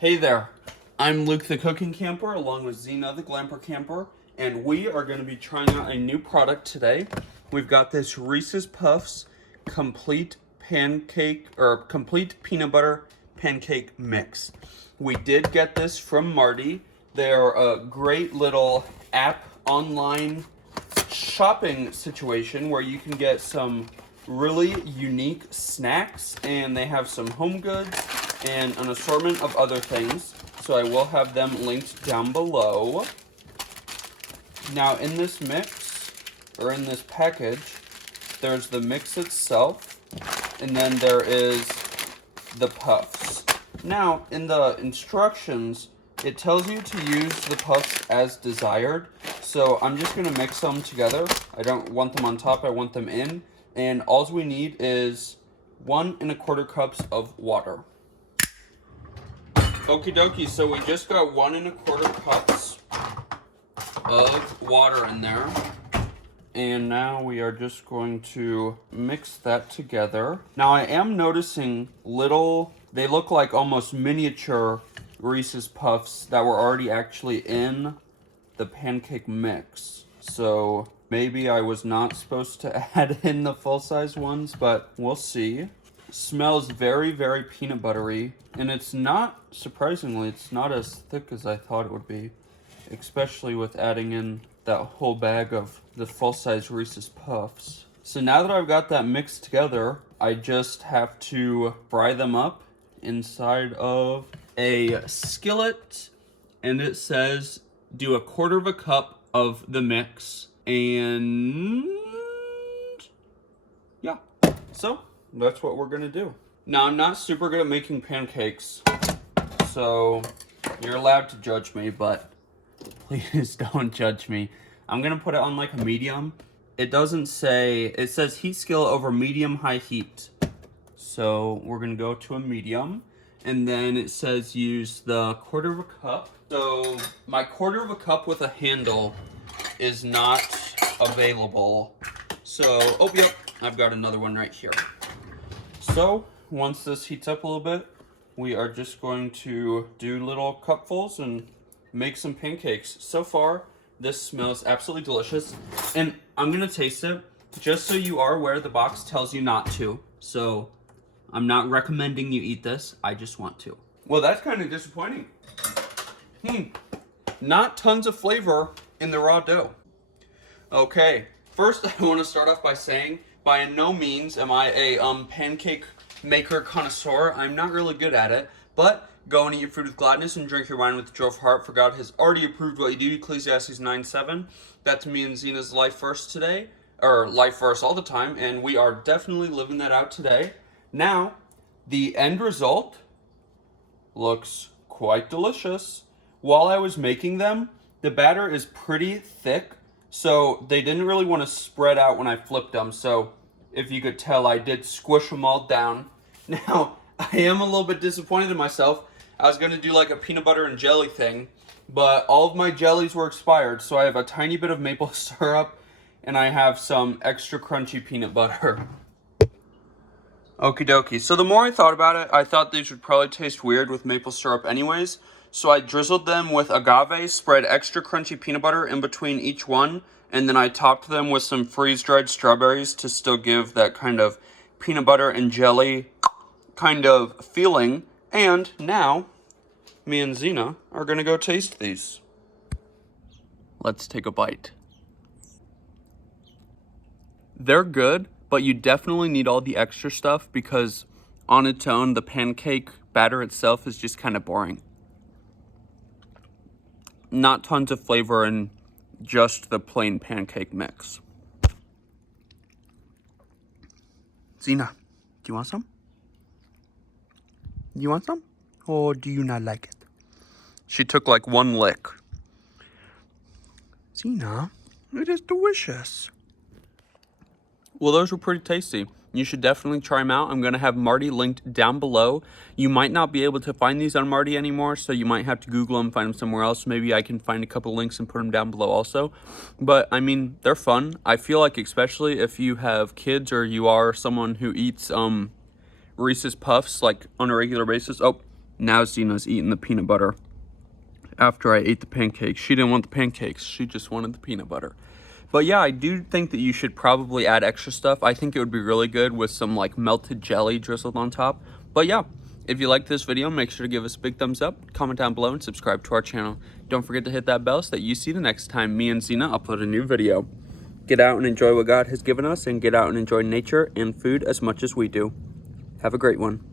Hey there, I'm Luke the Cooking Camper along with Zena the Glamper Camper, and we are going to be trying out a new product today. We've got this Reese's Puffs complete peanut butter pancake mix. We did get this from Marty. They're a great little app online shopping situation where you can get some really unique snacks, and they have some home goods and an assortment of other things. So I will have them linked down below. Now in this mix, or in this package, there's the mix itself, and then there is the puffs. Now in the instructions, it tells you to use the puffs as desired. So I'm just gonna mix them together. I don't want them on top, I want them in. And all we need is 1 1/4 cups of water. Okie dokie, so we just got 1 1/4 cups of water in there. And now we are just going to mix that together. Now I am noticing they look like almost miniature Reese's Puffs that were already actually in the pancake mix. So maybe I was not supposed to add in the full-size ones, but we'll see. Smells very, very peanut buttery, and it's not, surprisingly, it's not as thick as I thought it would be, especially with adding in that whole bag of the full-size Reese's Puffs. So now that I've got that mixed together, I just have to fry them up inside of a skillet, and it says do 1/4 cup of the mix, and yeah, so that's what we're gonna do. Now I'm not super good at making pancakes, so you're allowed to judge me, but please don't judge me. I'm gonna put it on like a medium. It doesn't say, it says heat skill over medium high heat. So we're gonna go to a medium, and then it says use the 1/4 cup. So my 1/4 cup with a handle is not available. So, oh yep, I've got another one right here. So once this heats up a little bit, we are just going to do little cupfuls and make some pancakes. So far, this smells absolutely delicious, and I'm gonna taste it. Just so you are aware, the box tells you not to. So I'm not recommending you eat this, I just want to. Well, that's kind of disappointing. Not tons of flavor in the raw dough. Okay, first I want to start off by saying, by no means am I a pancake maker connoisseur. I'm not really good at it, but go and eat your food with gladness and drink your wine with the joy of heart, for God has already approved what you do, Ecclesiastes 9:7. That's me and Zena's life verse today, or life verse all the time, and we are definitely living that out today. Now, the end result looks quite delicious. While I was making them, the batter is pretty thick, so they didn't really want to spread out when I flipped them. So if you could tell, I did squish them all down. Now, I am a little bit disappointed in myself. I was going to do like a peanut butter and jelly thing, but all of my jellies were expired. So I have a tiny bit of maple syrup, and I have some extra crunchy peanut butter. Okie dokie. So the more I thought about it, I thought these would probably taste weird with maple syrup anyways. So I drizzled them with agave, spread extra crunchy peanut butter in between each one, and then I topped them with some freeze-dried strawberries to still give that kind of peanut butter and jelly kind of feeling. And now, me and Zena are gonna go taste these. Let's take a bite. They're good, but you definitely need all the extra stuff because on its own, the pancake batter itself is just kind of boring. Not tons of flavor in just the plain pancake mix. Zena, do you want some? You want some? Or do you not like it? She took like one lick. Zena, it is delicious. Well, those were pretty tasty. You should definitely try them out. I'm going to have Marty linked down below. You might not be able to find these on Marty anymore, so you might have to Google them, find them somewhere else. Maybe I can find a couple links and put them down below also. But, I mean, they're fun. I feel like especially if you have kids or you are someone who eats Reese's Puffs, like, on a regular basis. Oh, Now Zena's eating the peanut butter. After I ate the pancakes, she didn't want the pancakes. She just wanted the peanut butter. But yeah, I do think that you should probably add extra stuff. I think it would be really good with some like melted jelly drizzled on top. But yeah, if you liked this video, make sure to give us a big thumbs up, comment down below, and subscribe to our channel. Don't forget to hit that bell so that you see the next time me and Zena upload a new video. Get out and enjoy what God has given us, and get out and enjoy nature and food as much as we do. Have a great one.